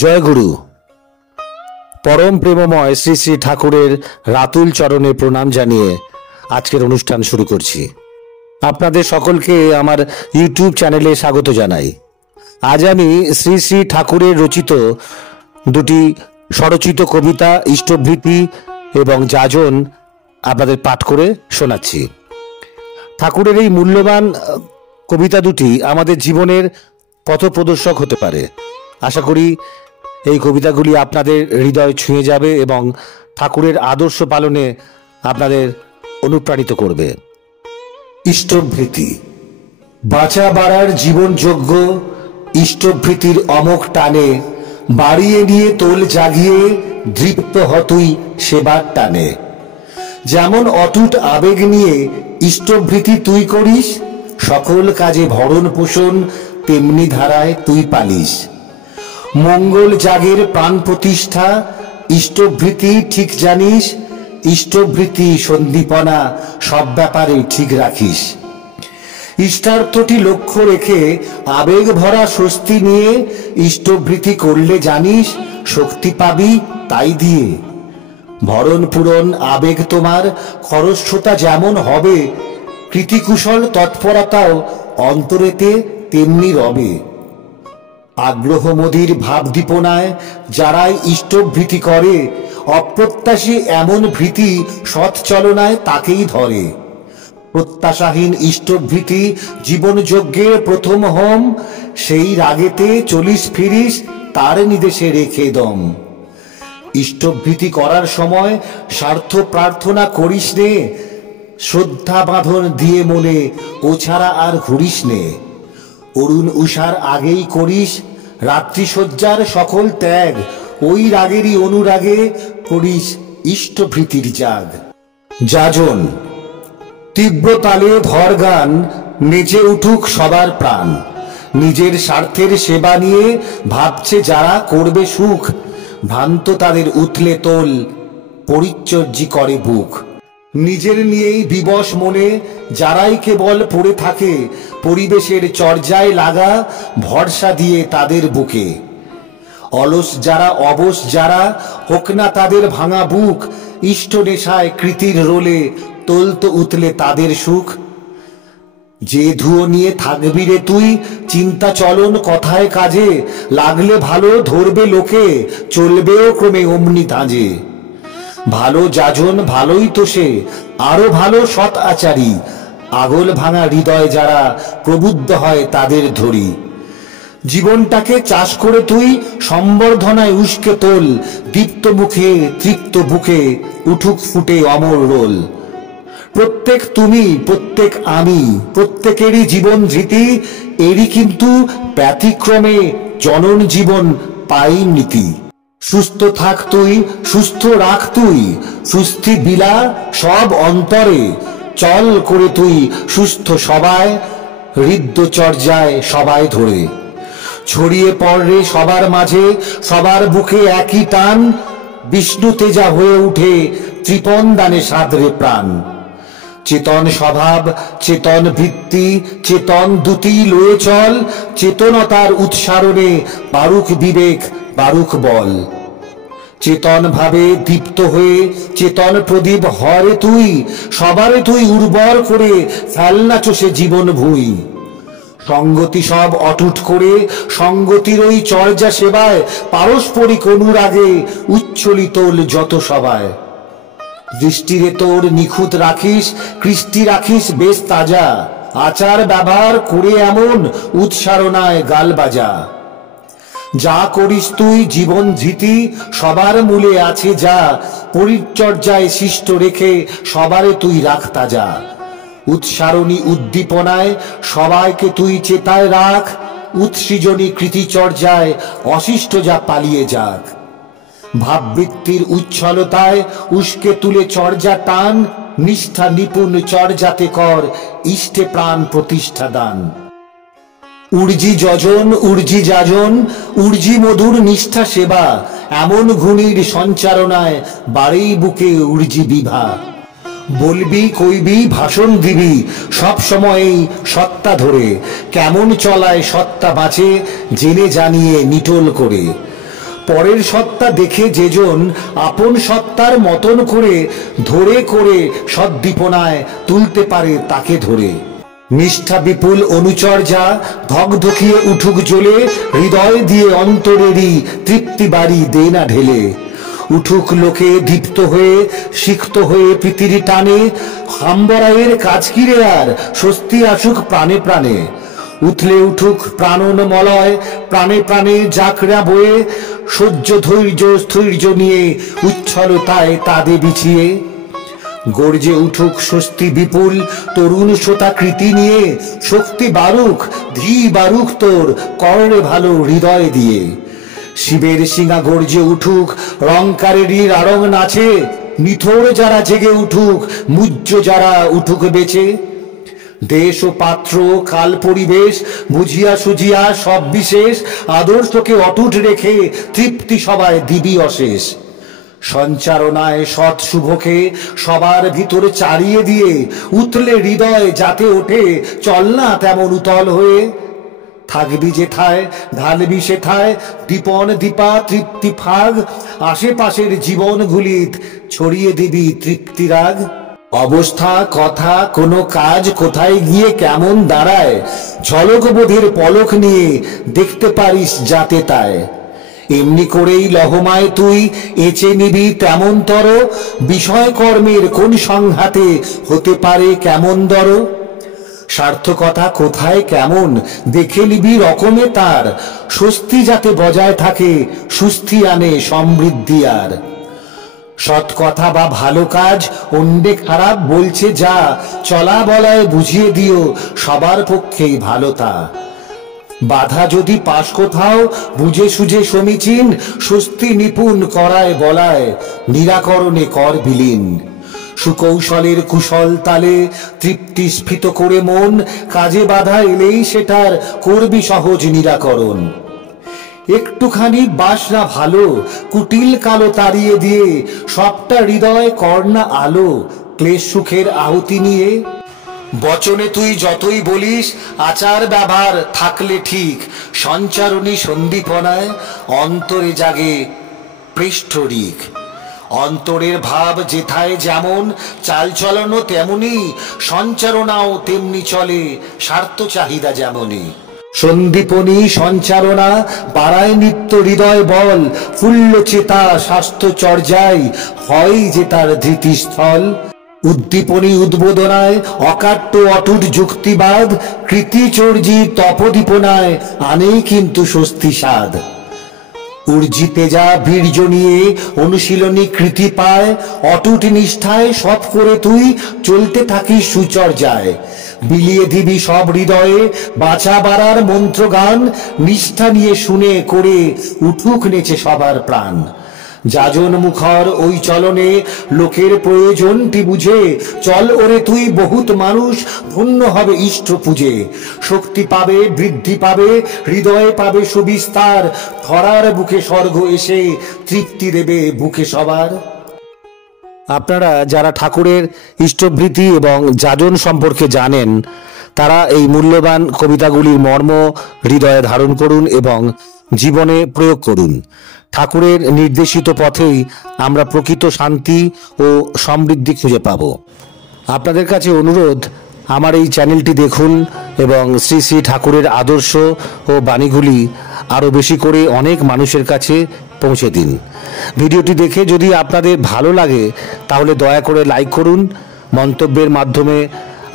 জয় গুরু। পরম প্রেমময় শ্রী শ্রী ঠাকুরের রাতুল চরণে প্রণাম জানিয়ে আজকের অনুষ্ঠান শুরু করছি। আপনাদের সকলকে আমার ইউটিউব চ্যানেলে স্বাগত জানাই। আজ আমি শ্রী শ্রী ঠাকুরের রচিত দুটি স্বরচিত কবিতা ইষ্টভৃতি এবং যাজন আপনাদের পাঠ করে শোনাচ্ছি। ঠাকুরের এই মূল্যবান কবিতা দুটি আমাদের জীবনের পথপ্রদর্শক হতে পারে। আশা করি এই কবিতাগুলি আপনাদের হৃদয় ছুঁয়ে যাবে এবং ঠাকুরের আদর্শ পালনে আপনাদের অনুপ্রাণিত করবে। ইষ্টভৃতি। বাঁচা বাড়ার জীবনযোগ্য ইষ্টভৃতির অমোঘ টানে বাড়িয়ে নিয়ে তোল জাগিয়ে দৃপ্ত হতুই সেবার টানে। যেমন অটুট আবেগ নিয়ে ইষ্টভৃতি তুই করিস, সকল কাজে ভরণ পোষণ তেমনি ধারায় তুই পালিস। মঙ্গল জাগের প্রাণ প্রতিষ্ঠা ইষ্টভৃতি ঠিক জানিস, ইষ্টভৃতি সন্দীপনা সব ব্যাপারে ঠিক রাখিস। ইষ্টার্থটি লক্ষ্য রেখে আবেগ ভরা স্বস্তি নিয়ে ইষ্টভৃতি করলে জানিস শক্তি পাবি তাই দিয়ে। ভরণ পূরণ আবেগ তোমার খরস্রোতা যেমন হবে, কৃতিকুশল তৎপরতাও অন্তরেতে তেমনি রবে। আগ্রহ মদির ভাবদীপনায় যারাই ইষ্টভৃতি করে, অপ্রত্যাশী এমন ভৃতি সৎচলনায় তাকেই ধরে। প্রত্যাশাহীন ইষ্টভৃতি জীবনযজ্ঞের প্রথম হোম, সেই রাগেতে চলিস ফিরিস তার নির্দেশে রেখে দম। ইষ্টভৃতি করার সময় স্বার্থ প্রার্থনা করিস নে, শ্রদ্ধা বাঁধন দিয়ে মনে ও ছাড়া আর ঘুরিস নে। অরুণ উষার আগেই করিস রাত্রিশয্যার সকল ত্যাগ, ওই রাগেরই অনুরাগে করিস ইষ্টভৃতির জাগ। যাজন। তীব্র তালে ধর গান নেচে উঠুক সবার প্রাণ, নিজের স্বার্থের সেবা নিয়ে ভাবছে যারা করবে সুখ, ভ্রান্ত তাদের উথলে তোল পরিচর্যি করে বুক। নিজের নিয়েই বিবশ মনে যারাই কেবল পড়ে থাকে, পরিবেশের চর্যায় লাগা ভরসা দিয়ে তাদের বুকে। অলস যারা অবশ যারা হোক না তাদের ভাঙা বুক, ইষ্ট নেশায় কৃতির রোলে তোলত উতলে তাদের সুখ। যে ধুয়ো নিয়ে থাকবি রে তুই চিন্তা চলন কথায় কাজে, লাগলে ভালো ধরবে লোকে চলবেও ক্রমে অমনি ধাঁজে। ভালো যাজন ভালোই তো সে, আরো ভালো সৎ আচারী, আগল ভাঙা হৃদয় যারা প্রবুদ্ধ হয় তাদের ধরি। জীবনটাকে চাষ করে তুই সম্বর্ধনায় উস্কে তোল, দীপ্ত মুখে তৃপ্ত বুকে উঠুক ফুটে অমর রোল। প্রত্যেক তুমি প্রত্যেক আমি প্রত্যেকেরই জীবন ধৃতি, এরই কিন্তু ব্যতিক্রমে জনন জীবন পাই নীতি। সুস্থ থাক তুই সুস্থ রাখ তুই, সুস্থি বিলা সব অন্তরে, চল করে তুই সুস্থ সবাই হৃদ্যচর্যায় সবাই ধরে। ছড়িয়ে পড়ে সবার মাঝে সবার বুকে একই টান, বিষ্ণু তেজা হয়ে উঠে ত্রিপন দানে সাদরে প্রাণ। চেতন স্বভাব চেতন বৃত্তি চেতন দুটি লয়ে চল, চেতনতার উৎসারণে বারুক বিবেক বারুক বল। চেতন ভাবে দীপ্ত হয়ে চেতন প্রদীপ হরে তুই, সবারে তুই উর্বর করে ফেলনা চষে জীবন ভুই। সঙ্গতি সব অটুট করে সঙ্গতির ওই চর্যা সেবায়, পারস্পরিক অনুরাগে উচ্ছ্বলিত যত সবায়। দৃষ্টিরে তোর নিখুঁত রাখিস কৃষ্টি রাখিস বেশ তাজা, আচার ব্যবহার করে এমন উৎসারণায় গাল বাজা। যা করিস তুই জীবন ধৃতি সবার মূলে আছে যা, পরিচর্যায় শিষ্ট রেখে সবারে তুই রাখ তাজা। উৎসারণী উদ্দীপনায় সবাইকে তুই চেতায় রাখ, উৎসৃজনী কৃতিচর্যায় অশিষ্ট যা পালিয়ে যাক। ভাববৃত্তির উচ্ছলতায় উস্কে তুলে চর্যা টান, নিষ্ঠা নিপুণ চর্যাতে কর ইষ্টে প্রাণ প্রতিষ্ঠা দান। উর্জি যজন উর্জি যাজন উর্জি মধুর নিষ্ঠা সেবা, এমন গুণীর সঞ্চারণায় বাড়েই বুকে উর্জি বিভা। বলবি কইবি ভাষণ দিবি সব সময়ই সত্তা ধরে, কেমন চলায় সত্তা বাঁচে জেনে জানিয়ে নিটোল করে। পরের সত্তা দেখে যেজন আপন সত্তার মতন করে ধরে করে সদ্দীপনায় তুলতে পারে তাকে ধরে। নিষ্ঠা বিপুল অনুচর্যা ধকধকিয়ে উঠুক জ্বলে, হৃদয় দিয়ে অন্তরেরই তৃপ্তি বাড়ি দে না ঢেলে। উঠুক লোকে দীপ্ত হয়ে সিক্ত হয়ে প্রীতির টানে, হাম্বরায়ের কাজ কিরে আর স্বস্তি আসুক প্রাণে প্রাণে। উথলে উঠুক প্রাণন মলয় প্রাণে প্রাণে জাকড়া বয়ে, সহ্য ধৈর্য স্থৈর্য নিয়ে উচ্ছলতায় তাদে বিছিয়ে। গর্জে উঠুক স্বস্তি বিপুল তরুণ শ্রোতা কৃতি নিয়ে, শক্তি বারুক ধী বারুক তোর করলে ভালো হৃদয় দিয়ে। শিবের সিঙা গর্জে উঠুক রংকারেরই রারং নাচে, নিথর যারা জেগে উঠুক মুজ্জ যারা উঠুক বেঁচে। দেশ ও পাত্র কাল পরিবেশ বুঝিয়া সুঝিয়া সব বিশেষ, আদর্শকে অটুট রেখে তৃপ্তি সবাই দিবি অশেষ। সঞ্চারণায় সৎ শুভকে সবার ভিতরে চারিয়ে দিয়ে, উতলে হৃদয় যাতে ওঠে চল না তেমন উতল হয়ে। থাকবি যেথায় ঢালবি সেথায় দীপন দীপা তৃপ্তি ফাগ, আশেপাশের জীবনগুলিত ছড়িয়ে দিবি তৃপ্তি রাগ। অবস্থা কথা কোনো কাজ কোথায় গিয়ে কেমন দাঁড়ায়, ঝলক বোধের পলক নিয়ে দেখতে পারিস যাতে তাই। এমনি করেই লহমায় তুই এঁচে নিবি তেমন তর, বিষয় কর্মের কোন সংঘাতে হতে পারে কেমন দর। সার্থকতা কোথায় কেমন দেখে নিবি রকমে তার, স্বস্তি যাতে বজায় থাকে সুস্থি আনে সমৃদ্ধি আর। সৎ কথা বা ভালো কাজ অন্যে খারাপ বলছে যা, চলা বলায় বুঝিয়ে দিও সবার পক্ষেই ভালো তা। বাধা যদি পাশ কোথাও বুঝে সুঝে সমীচীন, স্বস্তি নিপুণ করায় বলায় নিরাকরণে কর বিলীন। সুকৌশলের কুশল তালে তৃপ্তি স্ফীত করে মন, কাজে বাধা এলেই সেটার করবি সহজ নিরাকরণ। একটুখানি বাসনা ভালো কুটিল কালো তাড়িয়ে দিয়ে, সবটা হৃদয় করনা আলো ক্লেশ সুখের আহুতি নিয়ে। বচনে তুই যতই বলিস আচার ব্যবহার থাকলে ঠিক, সঞ্চারণী সন্দীপনায় অন্তরে জাগে পৃষ্ঠরিক। অন্তরের ভাব যেথায় যেমন চালচলনও তেমনি, সঞ্চারণাও তেমনি চলে স্বার্থ চাহিদা যেমনই। সন্দীপনী সঞ্চারণা বাড়ায় নিত্য হৃদয় বল, ফুল্ল চেতা স্বাস্থ্য চর্যায় হয় যে তার ধৃতিস্থল। উদ্দীপনী উদ্বোধনায় অকাট্য অটুট যুক্তিবাদ, কৃতিচর্যি তপদীপনায় আনেই কিন্তু স্বস্তি সাধ। উর্জিতে যা বীর্য নিয়ে অনুশীলনী কৃতি পায়, অটুট নিষ্ঠায় সব করে তুই চলতে থাকিস সুচর্যায়। বিলিয়ে দিবি সব হৃদয়ে বাঁচা বাড়ার মন্ত্রগান, নিষ্ঠা নিয়ে শুনে করে উঠুক নেচে সবার প্রাণ। যাজন মুখর ওই চলনে লোকের প্রয়োজনটি বুঝে, চল ওরে তুই বহুত মানুষ ধন্য হবে ইষ্ট পূজে। শক্তি পাবে বৃদ্ধি পাবে হৃদয়ে পাবে সুবিস্তার, ধরার বুকে স্বর্গ এসে তৃপ্তি দেবে বুকে সবার। আপনারা যারা ঠাকুরের ইষ্টভৃতি এবং যাজন সম্পর্কে জানেন, তারা এই মূল্যবান কবিতাগুলির মর্ম হৃদয়ে ধারণ করুন এবং জীবনে প্রয়োগ করুন। ঠাকুরের নির্দেশিত পথেই আমরা প্রকৃত শান্তি ও সমৃদ্ধি খুঁজে পাব। আপনাদের কাছে অনুরোধ, আমার এই চ্যানেলটি দেখুন এবং শ্রী শ্রী ঠাকুরের আদর্শ ও বাণীগুলি আরও বেশি করে অনেক মানুষের কাছে পৌঁছে দিন। ভিডিওটি দেখে যদি আপনাদের ভালো লাগে তাহলে দয়া করে লাইক করুন, মন্তব্যের মাধ্যমে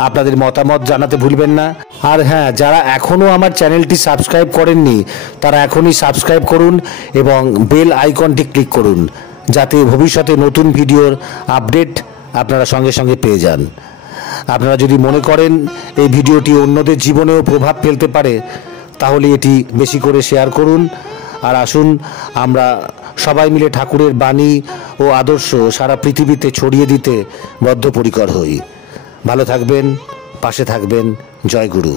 আপনাদের মতামত জানাতে ভুলবেন না। আর হ্যাঁ, যারা এখনও আমার চ্যানেলটি সাবস্ক্রাইব করেননি তারা এখনই সাবস্ক্রাইব করুন এবং বেল আইকনটি ক্লিক করুন, যাতে ভবিষ্যতে নতুন ভিডিওর আপডেট আপনারা সঙ্গে সঙ্গে পেয়ে যান। আপনারা যদি মনে করেন এই ভিডিওটি অন্যদের জীবনেও প্রভাব ফেলতে পারে তাহলে এটি বেশি করে শেয়ার করুন। আর আসুন আমরা সবাই মিলে ঠাকুরের বাণী ও আদর্শ সারা পৃথিবীতে ছড়িয়ে দিতে বদ্ধপরিকর হই। ভালো থাকবেন, পাশে থাকবেন। জয় গুরু।